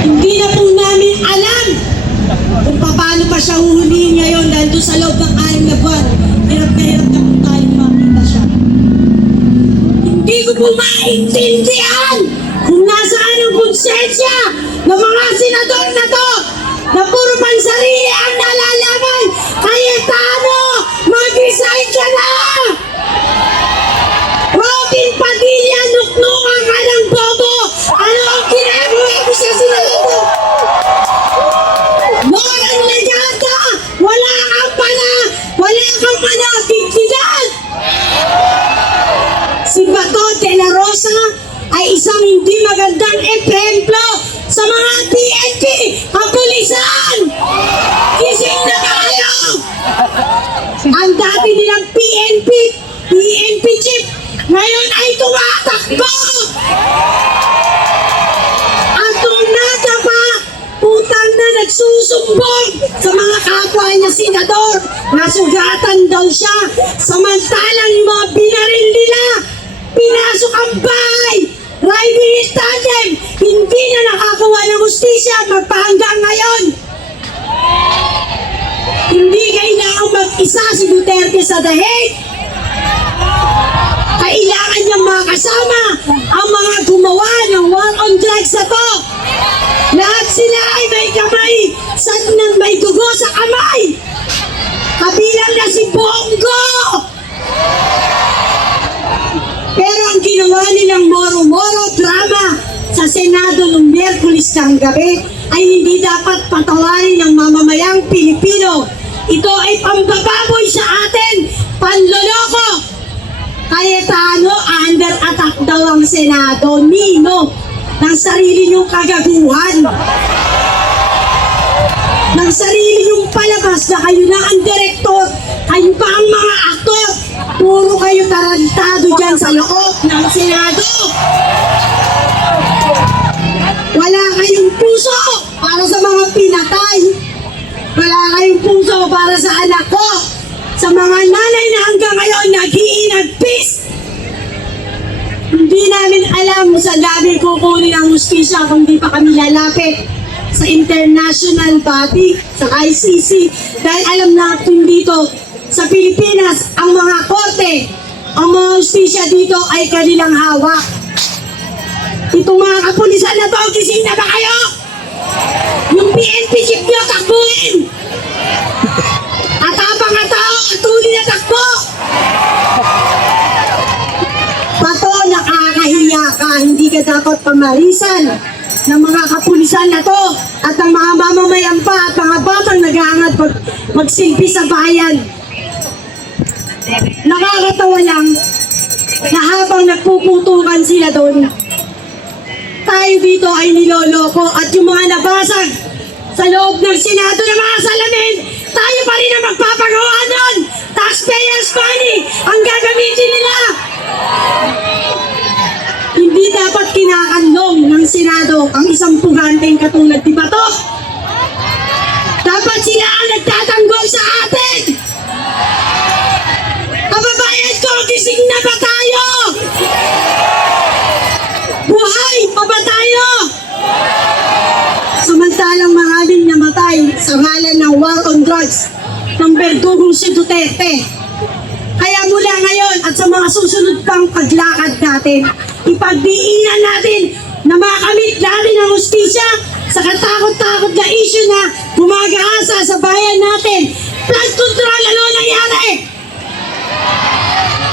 Hindi na po namin alam kung paano pa siya huhulihin ngayon dahil doon sa loob ng 6 na buwan. Hirap na po tayong makita siya. Hindi ko po maintindihan kung nasaan ang konsensya ng mga senador na to na puro pansarili ang nalalaman. Cayetano, mag-resign ka na! Robin Padilla, nuknukan ka ng bobo! Ano ang ginagawa ko sa senador? Loren Legata, wala kang dignidad! Si Bato de la Rosa ay isang hindi magandang eksemplo sa mga PNP, ang pulisan! Gising na kayo! Ang dati nilang PNP chief, ngayon ay tumatakbo! At tumnata pa, utang na nagsusumbong sa mga kapwa niya senador, nasugatan daw siya, samantalang yung mga binaril nila, pinasok ang bahay, driving tandem, hindi na nakakuha ng hustisya magpahanggang ngayon. Hindi kailangang mag-isa si Duterte sa dahig. Kailangan niyang makasama ang mga gumawa ng war on drugs na to. Lahat sila ay may kamay, may dugo sa kamay. Kabilang na si Bongo. Pero ang ginawa nilang moro-moro drama sa Senado noong Miyerkules ng gabi ay hindi dapat patawarin ng mamamayang Pilipino. Ito ay pambababoy sa atin, panloloko. Cayetano, under attack daw ang Senado. Nino, ng sarili niyong kagaguhan. Ng sarili niyong palabas na kayo na ang direktor, kayo pa ang mga aktor. Puro kayo tarantado dyan sa loob ng Senado. Wala kayong puso para sa mga pinatay. Wala kayong puso para sa anak ko. Sa mga nanay na hanggang ngayon nag-iinagpis. Hindi namin alam sa dami kukunin ang hustisya kung di pa kami lalapit sa international body, sa ICC. Dahil alam natin dito sa Pilipinas, ang mga korte, ang mga hustisya dito ay kanilang hawak. Itong mga kapulisan na to, gising na ba kayo? Yung PNP chief nyo, takbuhin! At habang nga tao, tuloy na takbo! Pato, nakakahiya ka, hindi ka dapat pamarisan ng mga kapulisan na to at ang mga mamamayan pa at mga batang nag-aangat magsilbi sa bayan. Nakakatawa lang na habang nagpuputukan sila doon, tayo dito ay niloloko at yung mga nabasag sa loob ng Senado ng mga salamin, tayo pa rin ang magpapagawa nun. Taxpayers money ang gagamitin nila. Hindi dapat kinakanlong ng Senado ang isang puganteng katulad ni Bato. Dapat sila ang nagtatanggol sa atin. Kababayan ko, gising na ba tayo? Buhay pa ba tayo? Samantalang maraming namatay sa ngalan ng war on drugs ng berdugong si Duterte. Kaya mula ngayon at sa mga susunod pang paglakad natin, ipagdiinan natin na makamit natin ang hustisya sa katakot-takot na issue na gumagahasa sa bayan natin. Flood control, ano nangyari?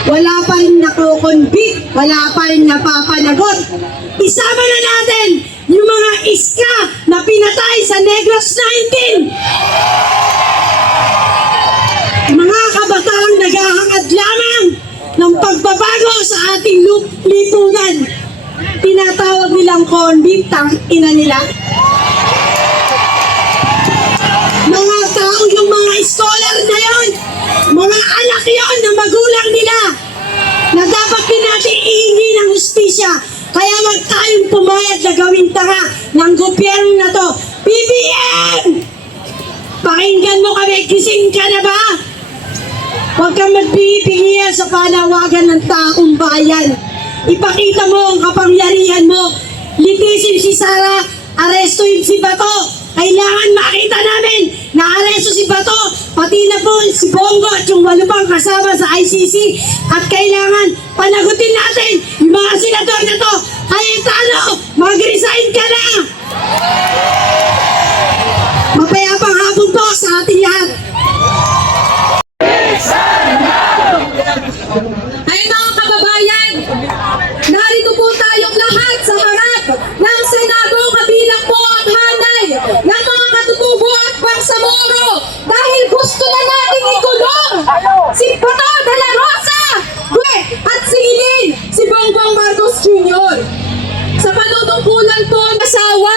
Wala pa rin nakokonvict, wala pa rin napapanagot. Isama na natin yung mga iska na pinatay sa Negros 19. Mga kabataang naghahangad lamang ng pagbabago sa ating lipunan. Tinatawag nilang convict, ang ina nila. Mga tao, yung mga scholar na yon, mga anak yon ng magulang nila, na dapat din natin ihingi ng hustisya. Kaya wag tayong pumayag na gawing tanga ng gobyerno na to. BBM! Pakinggan mo kami, gising ka na ba? Huwag kang magpipingiya sa panawagan ng taong bayan. ipakita mo ang kapangyarihan mo. Litisin si Sara, arestuin si Bato. Kailangan makita namin na aresto si Bato, pati na po si Bongo at yung 8 pang kasama sa ICC. At kailangan panagutin natin yung mga senador na to. Cayetano, mag-resign ka na! Mapayapang hapon po sa ating lahat. Ay mga kababayan, narito po tayong lahat sa harap ng Senado kabilang po ang hanay ng mga katutubo at bangsamoro dahil gusto na natin ikulong si Bato de la Rosa at si Bongbong Marcos Jr. Sa panunungkulan po ng asawa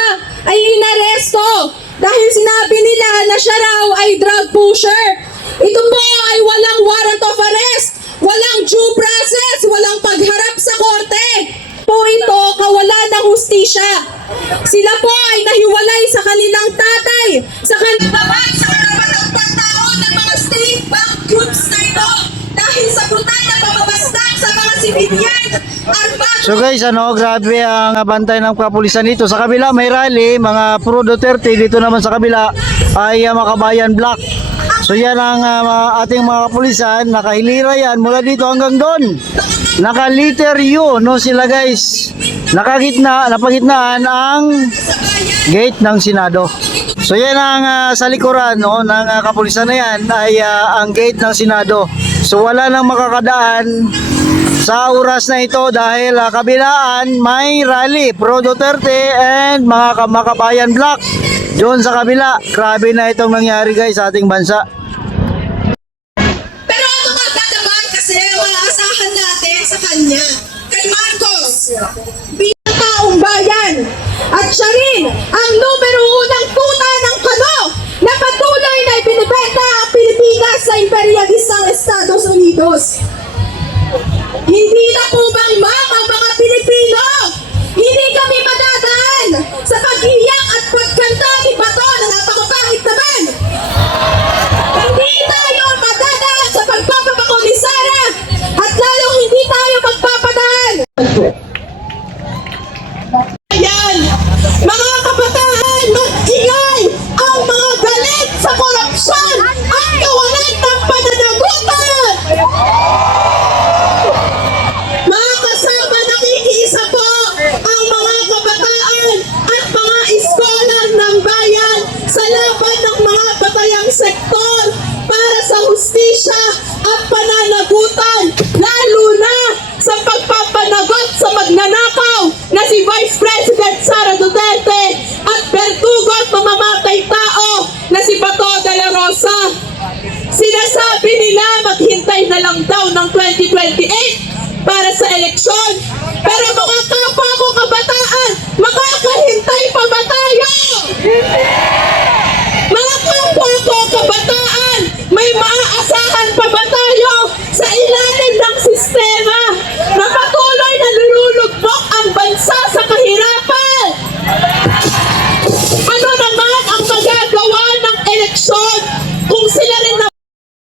ay inaresto dahil sinabi nila na siya raw ay drug pusher. Ito po ay walang warrant of arrest, walang due process, walang pagharap sa korte. Po ito kawalan ng hustisya. Sila po ay nahiwalay sa kanilang tatay, sa kanilang sa karapatang pagtao ng mga state bank groups na ito dahil sa brutal na pamabastak sa mga sibilyan. So guys, grabe ang bantay ng kapulisan dito. Sa kabila may rally, mga pro Duterte. Dito naman sa kabila ay Makabayan Black. So yan ang ating mga kapulisan. Nakahilira yan mula dito hanggang doon. Naka-liter U, no sila guys. Napagitnaan ang gate ng Senado. So yan ang sa likuran no, ng kapulisan na yan ay ang gate ng Senado. So wala nang makakadaan sa oras na ito dahil kabilaan may rally pro Duterte and mga Makabayan Black doon sa kabila. Grabe na itong nangyari guys sa ating bansa. Pero ito magdadaman kasi maasahan natin sa kanya, kay Marcos, bilang taong bayan. At siya rin ang numero unang tuta ng kano na patuloy na ibinibenta ang Pilipinas sa imperialistang Estados Unidos. Hindi na po bang ma'am ang mga Pilipino? Hindi kami madadaan sa pag-iyak at pagkanta ni Bato na napakapangit naman. Hindi tayo madadaan sa pagpapabako ni Sara at lalong hindi tayo magpapadaan. Ayan, mga kabataan, mag-ingay ang mga galit sa korupsyon at kawalan ng pananagutan. Mga kasama, nakikiisa po ang mga kabataan at mga iskolar ng bayan sa laban ng mga batayang sektor para sa hustisya at pananagutan, lalo na sa pagpapanagot sa magnanakaw na si Vice President Sara Duterte at berdugo at mamamatay tao na si Bato de la Rosa. Sinasabi nila maghintay na lang daw ng 2028 para sa eleksyon. Pero mga kapwa ko kabataan, makakahintay pa